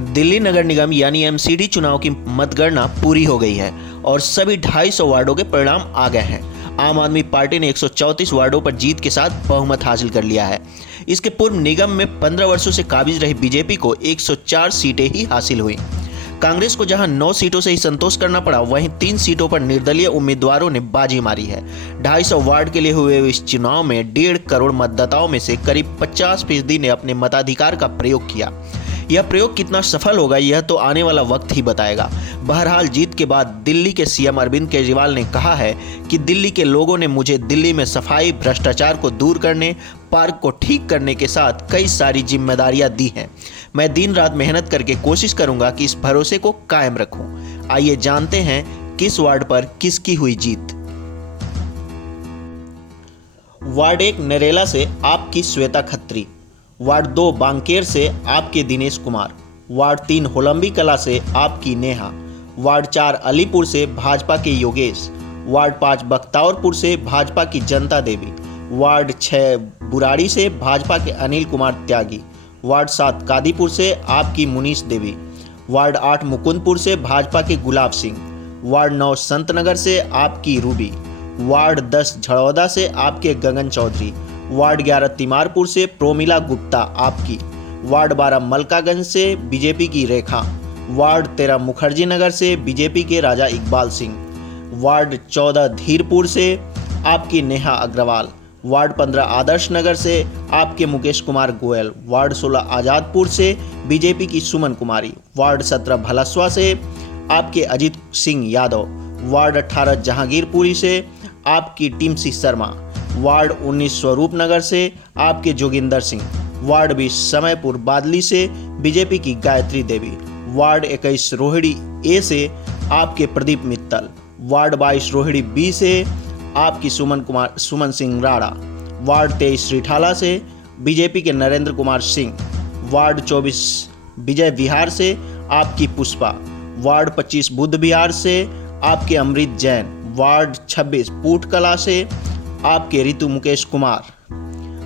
दिल्ली नगर निगम यानी एमसीडी चुनाव की मतगणना पूरी हो गई है और सभी 250 वार्डों के परिणाम आ गए हैं। आम आदमी पार्टी ने 134 वार्डों पर जीत के साथ बहुमत हासिल कर लिया है। इसके पूर्व निगम में 15 वर्षों से काबिज रही बीजेपी को 104 सीटें ही हासिल हुई। कांग्रेस को जहां 9 सीटों से ही संतोष करना पड़ा, वहीं 3 सीटों पर निर्दलीय उम्मीदवारों ने बाजी मारी है। 250 वार्ड के लिए हुए इस चुनाव में 1.5 करोड़ मतदाताओं में से करीब 50% ने अपने मताधिकार का प्रयोग किया। यह प्रयोग कितना सफल होगा, यह तो आने वाला वक्त ही बताएगा। बहरहाल जीत के बाद दिल्ली के सीएम अरविंद केजरीवाल ने कहा है कि दिल्ली के लोगों ने मुझे दिल्ली में सफाई, भ्रष्टाचार को दूर करने, पार्क को ठीक करने के साथ कई सारी जिम्मेदारियां दी हैं। मैं दिन रात मेहनत करके कोशिश करूंगा कि इस भरोसे को कायम रखूं। आइए जानते हैं किस वार्ड पर किसकी हुई जीत। वार्ड 1 नरेला से आपकी श्वेता खत्री, वार्ड 2 बांकेर से आपके दिनेश कुमार, वार्ड 3 होलंबी कला से आपकी नेहा, वार्ड 4 अलीपुर से भाजपा के योगेश, वार्ड 5 बख्तावरपुर से भाजपा की जनता देवी, वार्ड 6 बुराड़ी से भाजपा के अनिल कुमार त्यागी, वार्ड 7 कादीपुर से आपकी मुनीश देवी, वार्ड 8 मुकुंदपुर से भाजपा के गुलाब सिंह, वार्ड 9 संतनगर से आपकी रूबी, वार्ड 10 झड़ौदा से आपके गगन चौधरी, वार्ड 11 तिमारपुर से प्रोमिला गुप्ता आपकी, वार्ड 12 मलकागंज से बीजेपी की रेखा, वार्ड 13 मुखर्जी नगर से बीजेपी के राजा इकबाल सिंह, वार्ड 14 धीरपुर से आपकी नेहा अग्रवाल, वार्ड 15 आदर्श नगर से आपके मुकेश कुमार गोयल, वार्ड 16 आज़ादपुर से बीजेपी की सुमन कुमारी, वार्ड 17 भलसवा से आपके अजीत सिंह यादव, वार्ड 18 जहांगीरपुरी से आपकी टिमसी शर्मा, वार्ड 19 स्वरूप नगर से आपके जोगिंदर सिंह, वार्ड 20 समयपुर बादली से बीजेपी की गायत्री देवी, वार्ड 21 रोहिणी ए से आपके प्रदीप मित्तल, वार्ड 22 रोहिणी बी से आपकी सुमन सिंह राणा, वार्ड 23 श्रीठाला से बीजेपी के नरेंद्र कुमार सिंह, वार्ड 24 विजय विहार से आपकी पुष्पा, वार्ड 25 बुद्ध विहार से आपके अमृत जैन, वार्ड 26 पूटकला से आपके ऋतु मुकेश कुमार,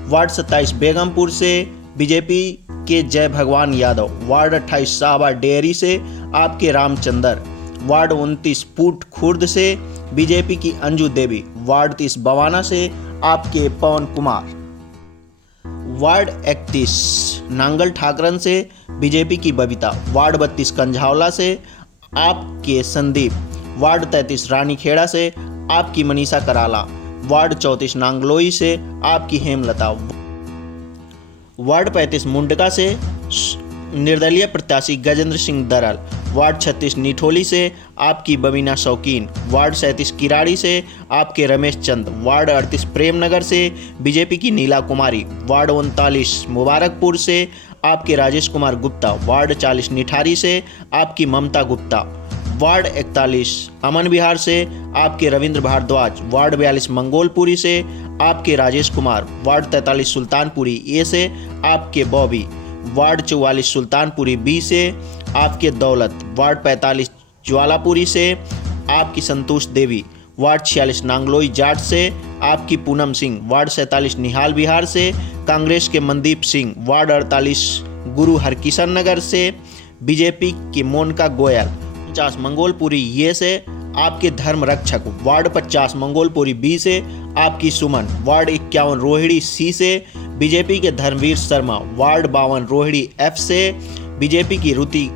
वार्ड 27 बेगमपुर से बीजेपी के जय भगवान यादव, वार्ड 28 शाहबाद डेयरी से आपके रामचंदर, वार्ड 29 पूट खुर्द से बीजेपी की अंजू देवी, वार्ड 30 बवाना से आपके पवन कुमार, वार्ड 31 नांगल ठाकरन से बीजेपी की बबीता, वार्ड 32 कंझावला से आपके संदीप, वार्ड 33 रानीखेड़ा से आपकी मनीषा कराला, वार्ड 34 नांगलोई से आपकी हेमलता, वार्ड 35 मुंडका से निर्दलीय प्रत्याशी गजेंद्र सिंह दरल, वार्ड 36 निठोली से आपकी बबीना शौकीन, वार्ड 37 किराड़ी से आपके रमेश चंद, वार्ड 38 प्रेमनगर से बीजेपी की नीला कुमारी, वार्ड 39 मुबारकपुर से आपके राजेश कुमार गुप्ता, वार्ड 40 निठारी से आपकी ममता गुप्ता, वार्ड 41 अमन विहार से आपके रविंद्र भारद्वाज, वार्ड 42 मंगोलपुरी से आपके राजेश कुमार, वार्ड 43 सुल्तानपुरी ए से आपके बॉबी, वार्ड 44 सुल्तानपुरी बी से आपके दौलत, वार्ड 45 ज्वालापुरी से आपकी संतोष देवी, वार्ड 46 नांगलोई जाट से आपकी पूनम सिंह, वार्ड 47 निहाल बिहार से कांग्रेस के मनदीप सिंह, वार्ड 48 गुरु हरकिशन नगर से बीजेपी की मोनिका गोयल, 50 मंगोलपुरी ये से आपके धर्म रक्षक, वार्ड 50 मंगोलपुरी बी से आपकी सुमन, वार्ड 51 रोहिणी सी से बीजेपी के धर्मवीर शर्मा, वार्ड 52 रोहिणी एफ से बीजेपी की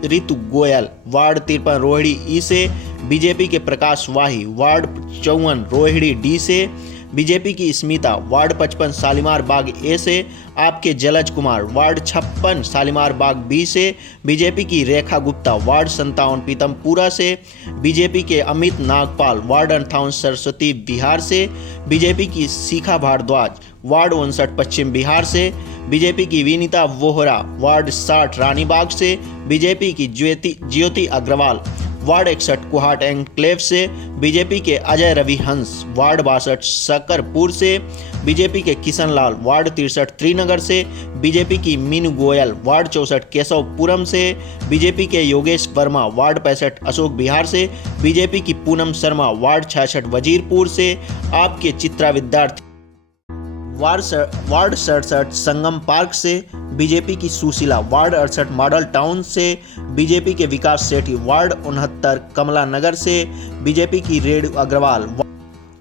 ऋतु गोयल, वार्ड 53 रोहिणी ई से बीजेपी के प्रकाश वाही, वार्ड 54 रोहिणी डी से बीजेपी की स्मिता, वार्ड 55 शालीमार बाग ए से आपके जलज कुमार, वार्ड 56 शालीमार बाग बी से बीजेपी की रेखा गुप्ता, वार्ड 57 पीतमपुरा से बीजेपी के अमित नागपाल, वार्ड 58 सरस्वती बिहार से बीजेपी की शिखा भारद्वाज, वार्ड 59 पश्चिम बिहार से बीजेपी की विनीता वोहरा, वार्ड 60 रानीबाग से बीजेपी की ज्योति अग्रवाल, वार्ड 61 कुहाट एंक्लेव से बीजेपी के अजय रवि हंस, वार्ड 62 सकरपुर से बीजेपी के किशन लाल, वार्ड 63 त्रिनगर से बीजेपी की मीनू गोयल, वार्ड 64 केशवपुरम से बीजेपी के योगेश वर्मा, वार्ड 65 अशोक बिहार से बीजेपी की पूनम शर्मा, वार्ड 66 वजीरपुर से आपके चित्रा विद्यार्थी, वार्ड 67 संगम पार्क से बीजेपी की सुशीला, वार्ड 68 मॉडल टाउन से बीजेपी के विकास सेठी, वार्ड 69 कमला नगर से बीजेपी की रेणु अग्रवाल,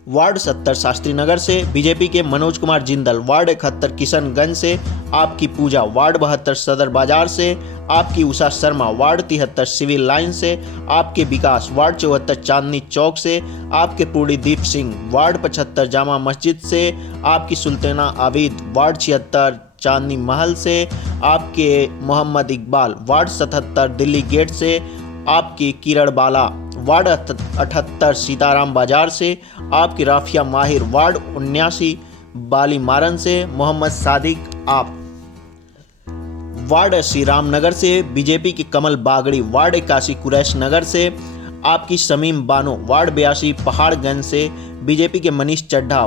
वार्ड 70 शास्त्री नगर से बीजेपी के मनोज कुमार जिंदल, वार्ड 71 किशनगंज से आपकी पूजा, वार्ड 72 सदर बाजार से आपकी Usha Sharma, ward 73 civil line से आपके विकास, वार्ड 74 चांदनी चौक से आपके पूर्णदीप सिंह, वार्ड 75 जामा मस्जिद से आपकी सुल्ताना आबिद, वार्ड 76 चांदनी महल से आपके मोहम्मद इकबाल, वार्ड 77 दिल्ली गेट से आपकी किरण बाला, वार्ड 78 सीताराम बाजार से आपकी राफिया माहिर, वार्ड 79 बाली मारन से मोहम्मद सादिक आप, वार्ड 80 रामनगर से बीजेपी की कमल बागड़ी, वार्ड 81 कुरैश नगर से आपकी शमीम बानो, वार्ड 82 पहाड़गंज से बीजेपी के मनीष चड्ढा,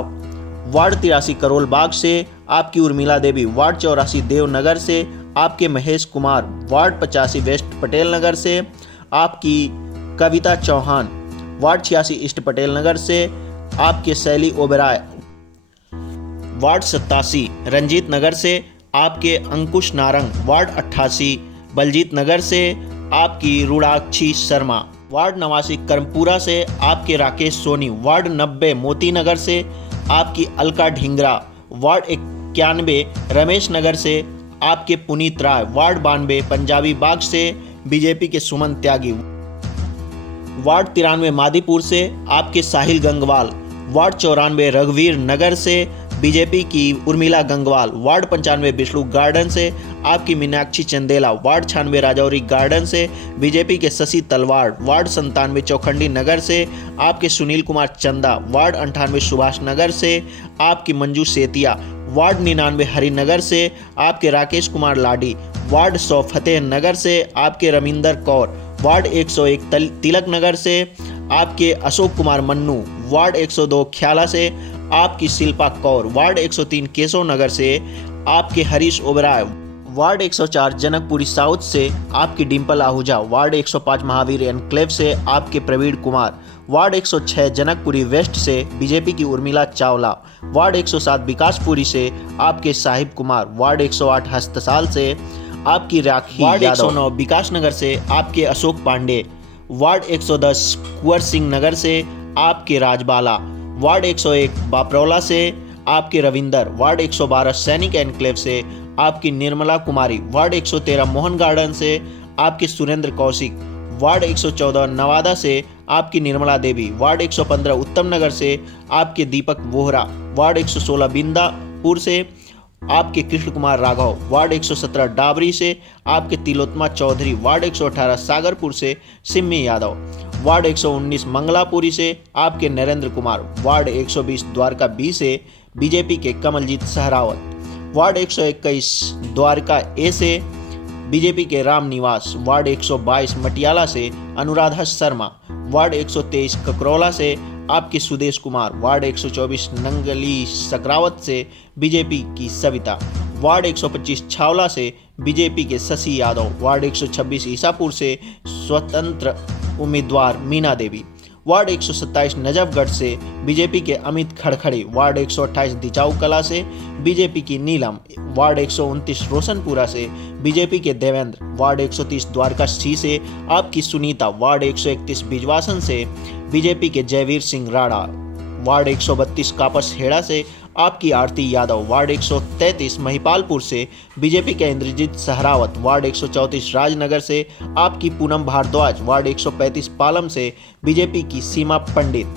वार्ड 83 करोल बाग से आपकी उर्मिला देवी, वार्ड 84 देवनगर से आपके महेश कुमार, वार्ड 85 वेस्ट पटेल नगर से आपकी कविता चौहान, वार्ड 86 ईस्ट पटेल नगर से आपके शैली ओबेराय, वार्ड 87 रंजीत नगर से आपके अंकुश नारंग, वार्ड 88 बलजीत नगर से आपकी रुड़ाक्षी शर्मा, वार्ड 89 करमपुरा से आपके राकेश सोनी, वार्ड 90 मोती नगर से आपकी अलका ढिंगरा, वार्ड 91 रमेश नगर से आपके पुनीत राय, वार्ड 92 पंजाबी बाग से बीजेपी के सुमन त्यागी, वार्ड 93 मादीपुर से आपके साहिल गंगवाल, वार्ड 94 रघुवीर नगर से बीजेपी की उर्मिला गंगवाल, वार्ड 95 विष्णु गार्डन से आपकी मीनाक्षी चंदेला, वार्ड 96 राजौरी गार्डन से बीजेपी के शशि तलवार, वार्ड 97 चौखंडी नगर से आपके सुनील कुमार चंदा, वार्ड 98 सुभाष नगर से आपकी मंजू सेतिया, वार्ड 99 हरिनगर से आपके राकेश कुमार लाडी, वार्ड 100 फतेह नगर से आपके रमिंदर कौर, वार्ड 101 तिलक नगर से आपके अशोक कुमार मन्नू, वार्ड 102 ख्याला से आपकी शिल्पा कौर, वार्ड 103 केशव नगर से आपके हरीश ओबराय, वार्ड 104 जनकपुरी साउथ से आपकी डिम्पल आहूजा, वार्ड 105 महावीर एनक्लेव से आपके प्रवीण कुमार, वार्ड 106 जनकपुरी वेस्ट से बीजेपी की उर्मिला चावला, वार्ड 107 विकासपुरी से आपके साहिब कुमार, वार्ड 108 हस्तसाल से आपकी राखी, वार्ड 109 विकास नगर से आपके अशोक पांडे, वार्ड 110 कुंवर सिंह नगर से आपके राजबाला, वार्ड 101 बापरौला से आपके रविंदर, वार्ड 112 सैनिक एनक्लेव से आपकी निर्मला कुमारी, वार्ड 113 मोहन गार्डन से आपके सुरेंद्र कौशिक, वार्ड 114 नवादा से आपकी निर्मला देवी, वार्ड 115 उत्तम नगर से आपके दीपक वोहरा, वार्ड 116 बिंदापुर से आपके कृष्ण कुमार राघव, वार्ड 117 डाबरी से आपके तिलोत्तमा चौधरी, वार्ड 118 सागरपुर से सिम्मी यादव, वार्ड 119 मंगलापुरी से आपके नरेंद्र कुमार, वार्ड 120 द्वारका बी से बीजेपी के कमलजीत सहरावत, वार्ड 121 द्वारका ए से बीजेपी के राम निवास, वार्ड 122 मटियाला से अनुराधा शर्मा, वार्ड 123 ककरौला से आपके सुदेश कुमार, वार्ड 124 नंगली सकरावत से बीजेपी की सविता, वार्ड 125 छावला से बीजेपी के शशि यादव, वार्ड 126 ईसापुर से स्वतंत्र उम्मीदवार मीना देवी, वार्ड 127 नजफगढ़ से बीजेपी के अमित खड़खड़े, वार्ड 128 दिचाऊ कला से बीजेपी की नीलम, वार्ड 129 रोशनपुरा से बीजेपी के देवेंद्र, वार्ड 130 द्वारका सी से आपकी सुनीता, वार्ड 131 बिजवासन से बीजेपी के जयवीर सिंह राणा, वार्ड 132 कापस हेड़ा से आपकी आरती यादव, वार्ड 133 महिपालपुर से बीजेपी के इंद्रजीत सहरावत, वार्ड 134 राजनगर से आपकी पूनम भारद्वाज, वार्ड 135 पालम से बीजेपी की सीमा पंडित,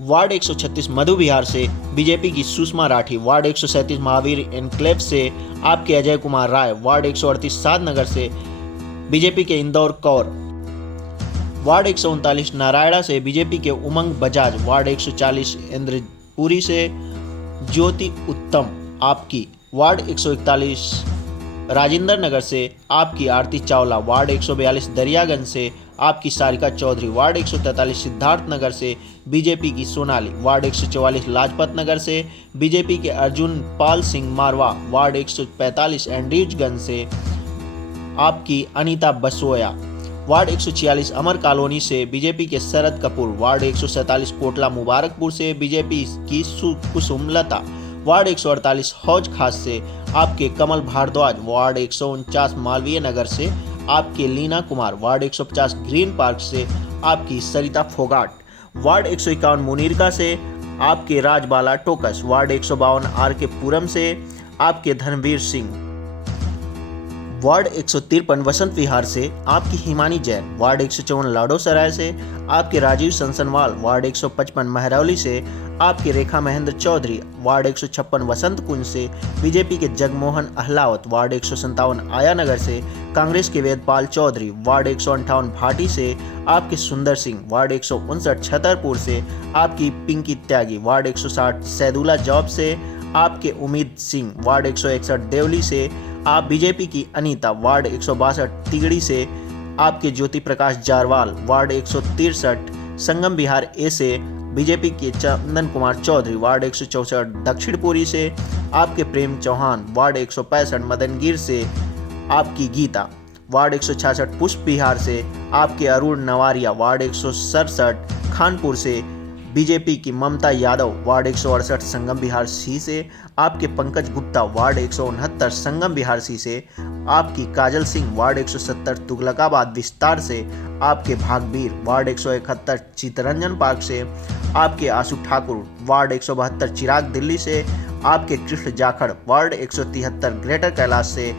वार्ड 136 मधु विहार से बीजेपी की सुषमा राठी, वार्ड 137 महावीर एनक्लेव से आपके अजय कुमार राय, वार्ड 138 साधनगर से बीजेपी के इंदौर कौर, वार्ड 139 नारायणा से बीजेपी के उमंग बजाज, वार्ड 140 इंद्रपुरी से ज्योति उत्तम आपकी, वार्ड 141 राजेंद्र नगर से आपकी आरती चावला, वार्ड 142 दरियागंज से आपकी सारिका चौधरी, वार्ड 143 सिद्धार्थ नगर से बीजेपी की सोनाली, वार्ड 144 लाजपत नगर से बीजेपी के अर्जुन पाल सिंह मारवा, वार्ड 145 एंड्रीजगंज से आपकी अनीता बसोया, वार्ड 146 अमर कॉलोनी से बीजेपी के शरद कपूर, वार्ड 147 कोटला मुबारकपुर से बीजेपी की कुसुमलता, वार्ड 148 हौज खास से आपके कमल भारद्वाज, वार्ड 149 मालवीय नगर से आपके Leena Kumar, ward 150 Green Park से आपकी सरिता फोगाट, वार्ड 151 मुनीरका से आपके राजबाला टोकस, वार्ड 152 आर के पुरम से आपके धर्मवीर सिंह, वार्ड 153 वसंत विहार से आपकी हिमानी जैन, वार्ड 154 लाडोसराय से आपके राजीव सनसनवाल, वार्ड 155 महरौली से आपके रेखा महेंद्र चौधरी, वार्ड 156 वसंत कुंज से बीजेपी के जगमोहन अहलावत, वार्ड 157 आयानगर से कांग्रेस के वेदपाल चौधरी, वार्ड 158 भाटी से आपके सुंदर सिंह, वार्ड 159 छतरपुर से आपकी पिंकी त्यागी, वार्ड 160 सैदुल्ला जॉब से आपके उम्मीद सिंह, वार्ड 161 देवली से आप बीजेपी की अनीता, वार्ड 162 तिगड़ी से आपके ज्योति प्रकाश जारवाल, वार्ड 163 संगम बिहार ए से बीजेपी के चंदन कुमार चौधरी, वार्ड 164 दक्षिणपुरी से आपके प्रेम चौहान, वार्ड 165 मदनगीर से आपकी गीता, वार्ड 166 पुष्प बिहार से आपके अरुण नवारिया, वार्ड 167 खानपुर से बीजेपी की ममता यादव, वार्ड 168 संगम बिहार सी से आपके पंकज गुप्ता, वार्ड 169 संगम बिहार सी से आपकी काजल सिंह, वार्ड 170 तुगलकाबाद विस्तार से आपके भागवीर, वार्ड 171 चितरंजन पार्क से आपके आशु ठाकुर, वार्ड 172 चिराग दिल्ली से आपके कृष्ण जाखड़, वार्ड 173 ग्रेटर कैलाश से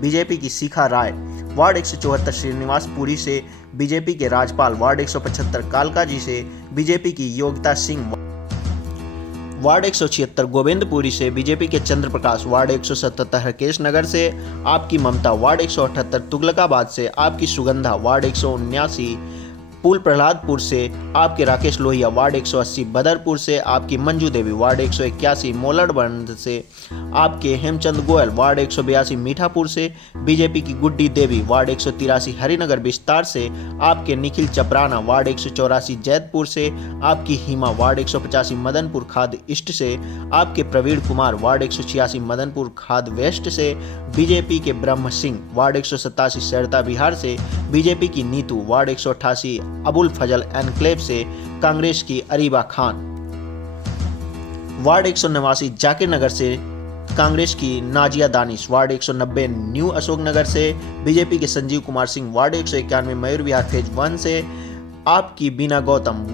बीजेपी की शिखा राय, वार्ड 174 श्रीनिवास पुरी से बीजेपी के राजपाल, वार्ड 175 कालकाजी से बीजेपी की योगिता सिंह, वार्ड 176 गोविंदपुरी से बीजेपी के चंद्र प्रकाश, वार्ड 177 हरकेश नगर से आपकी ममता, वार्ड 178 तुगलकाबाद से आपकी सुगंधा, वार्ड 179 पुल प्रहलादपुर से आपके राकेश लोहिया, वार्ड 180 बदरपुर से आपकी मंजू देवी, वार्ड 181 मोलड़बंद से आपके हेमचंद गोयल, वार्ड 182 मीठापुर से बीजेपी की गुड्डी देवी, वार्ड 183 हरिनगर विस्तार से आपके निखिल चपराना, वार्ड 184 जैतपुर से आपकी हिमा, वार्ड 185 मदनपुर खाद ईस्ट से आपके प्रवीण कुमार, वार्ड 186 मदनपुर खाद वेस्ट से बीजेपी के ब्रह्म सिंह, वार्ड 187 सरिता बिहार से बीजेपी की नीतू, वार्ड 188 अबुल फजल एनक्लेव से कांग्रेस की अरीबा खान, वार्ड 189 जाकिर नगर से कांग्रेस की नाजिया दानिश, वार्ड 190 न्यू अशोक नगर से बीजेपी के संजीव कुमार सिंह, वार्ड 191 मयूर विहार फेज 1 से आपकी बीना गौतम,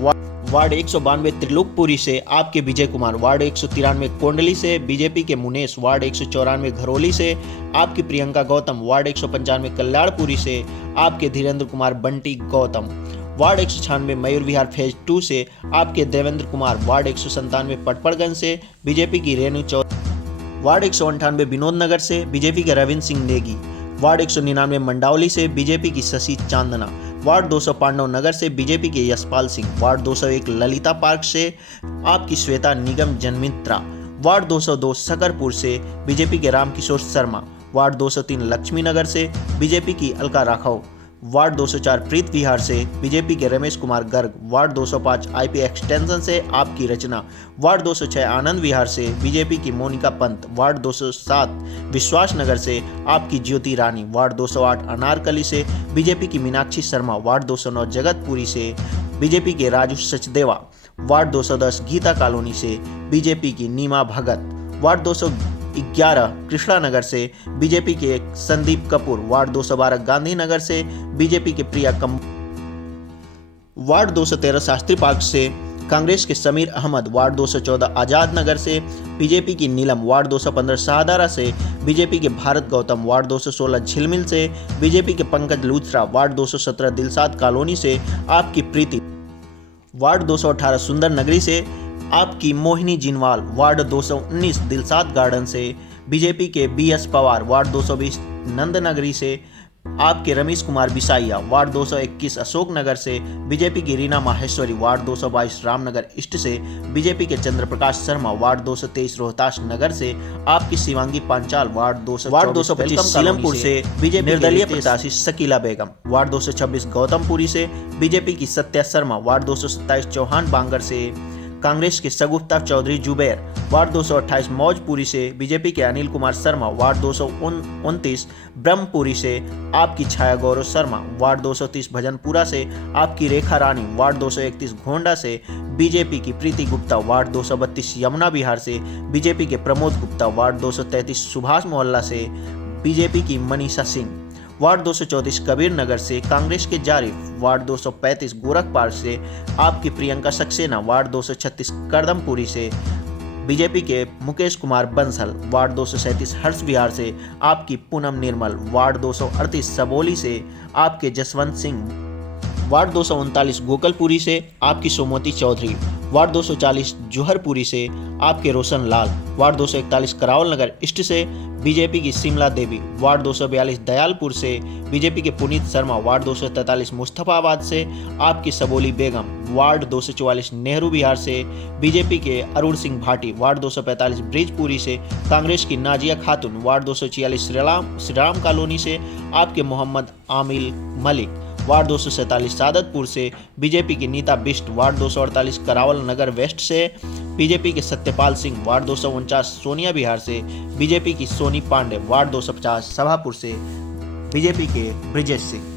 वार्ड 192 त्रिलोकपुरी से आपके विजय कुमार, वार्ड 193 कोंडली से बीजेपी के मुनेश, वार्ड 194 घरोली से आपकी प्रियंका गौतम, वार्ड 195 कल्याणपुरी से आपके धीरेन्द्र कुमार बंटी गौतम, वार्ड 196 मयूर विहार फेज 2 से आपके देवेंद्र कुमार, वार्ड 197 पटपड़गंज से बीजेपी की रेणु चौधरी, वार्ड 198 विनोद नगर से बीजेपी के रविंद्र सिंह नेगी, वार्ड 199 मंडावली से बीजेपी की शशि चांदना, वार्ड 200 पांडव नगर से बीजेपी के यशपाल सिंह, वार्ड 201 ललिता पार्क से आपकी श्वेता निगम जनमित्रा, वार्ड 202 सकरपुर से बीजेपी के रामकिशोर शर्मा, वार्ड 203 लक्ष्मी नगर से बीजेपी की अलका राघव, वार्ड 204 प्रीत विहार से बीजेपी के Ramesh Kumar Garg, ward 205 IP extension से आपकी रचना, वार्ड 206 आनंद विहार से बीजेपी की मोनिका पंत, वार्ड 207 विश्वास नगर से आपकी ज्योति रानी, वार्ड 208 अनारकली से बीजेपी की मीनाक्षी शर्मा, वार्ड 209 जगतपुरी से बीजेपी के राजू सचदेवा, वार्ड 210 गीता कॉलोनी से बीजेपी की नीमा भगत, वार्ड 211 कृष्णा नगर से बीजेपी के संदीप कपूर, वार्ड 212 गांधीनगर से बीजेपी के प्रिया कम, वार्ड 213 शास्त्री पार्क से कांग्रेस के समीर अहमद, वार्ड 214 आजाद नगर से बीजेपी की नीलम, वार्ड 215 शाहदारा से बीजेपी के भारत गौतम, वार्ड 216 झिलमिल से बीजेपी के पंकज लूथरा, वार्ड 217 दिलसाद कॉलोनी से आपकी प्रीति, वार्ड 218 सुंदर नगरी से आपकी मोहिनी जिनवाल, वार्ड 219 दिलसाद गार्डन से बीजेपी के बीएस पवार, वार्ड 220 नंदनगरी से आपके रमेश कुमार बिसाइया, वार्ड 221 अशोक नगर से बीजेपी की रीना माहेश्वरी, वार्ड 222 रामनगर ईस्ट से बीजेपी के चंद्रप्रकाश शर्मा, वार्ड 223 रोहतास नगर से आपकी शिवांगी पांचाल, वार्ड 225 सीलमपुर से बीजेपी निर्दलीय प्रत्याशी शकीला बेगम, वार्ड 226 गौतमपुरी से बीजेपी की सत्या शर्मा, वार्ड 227 चौहान बांगर से कांग्रेस के सगुफ्ता चौधरी जुबैर। वार्ड 228 मौजपुरी से बीजेपी के अनिल कुमार शर्मा। वार्ड 229 ब्रह्मपुरी से आपकी छाया गौरव शर्मा। वार्ड 230 भजनपुरा से आपकी रेखा रानी। वार्ड 231 घोंडा से बीजेपी की प्रीति गुप्ता। वार्ड 232 यमुना विहार से बीजेपी के प्रमोद गुप्ता। वार्ड 233 सुभाष मोहल्ला से बीजेपी की मनीषा सिंह। वार्ड 234 कबीर नगर से कांग्रेस के जारिफ। वार्ड 235 गोरखपाल से आपकी प्रियंका सक्सेना। वार्ड 236 करदमपुरी से बीजेपी के मुकेश कुमार बंसल। वार्ड 237 हर्ष विहार से आपकी पूनम निर्मल। वार्ड 238 सबोली से आपके जसवंत सिंह। वार्ड 239 गोकलपुरी से आपकी सोमवती चौधरी। वार्ड 240 जौहरपुरी से आपके रोशन लाल। वार्ड 241 करावल नगर ईस्ट से बीजेपी की शिमला देवी। वार्ड 242 दयालपुर से बीजेपी के पुनीत शर्मा। वार्ड 243 मुस्तफाबाद से आपकी सबोली बेगम। वार्ड 244 नेहरू विहार से बीजेपी के अरुण सिंह भाटी। वार्ड 245 ब्रिजपुरी से कांग्रेस की नाजिया खातून। वार्ड 246 श्रीराम कॉलोनी से आपके मोहम्मद आमिल मलिक। वार्ड 247 सादतपुर से बीजेपी की नीता बिष्ट। वार्ड 248 करावल नगर वेस्ट से बीजेपी के सत्यपाल सिंह। वार्ड 249 सोनिया विहार से बीजेपी की सोनी पांडे। वार्ड 250 सभापुर से बीजेपी के ब्रिजेश सिंह।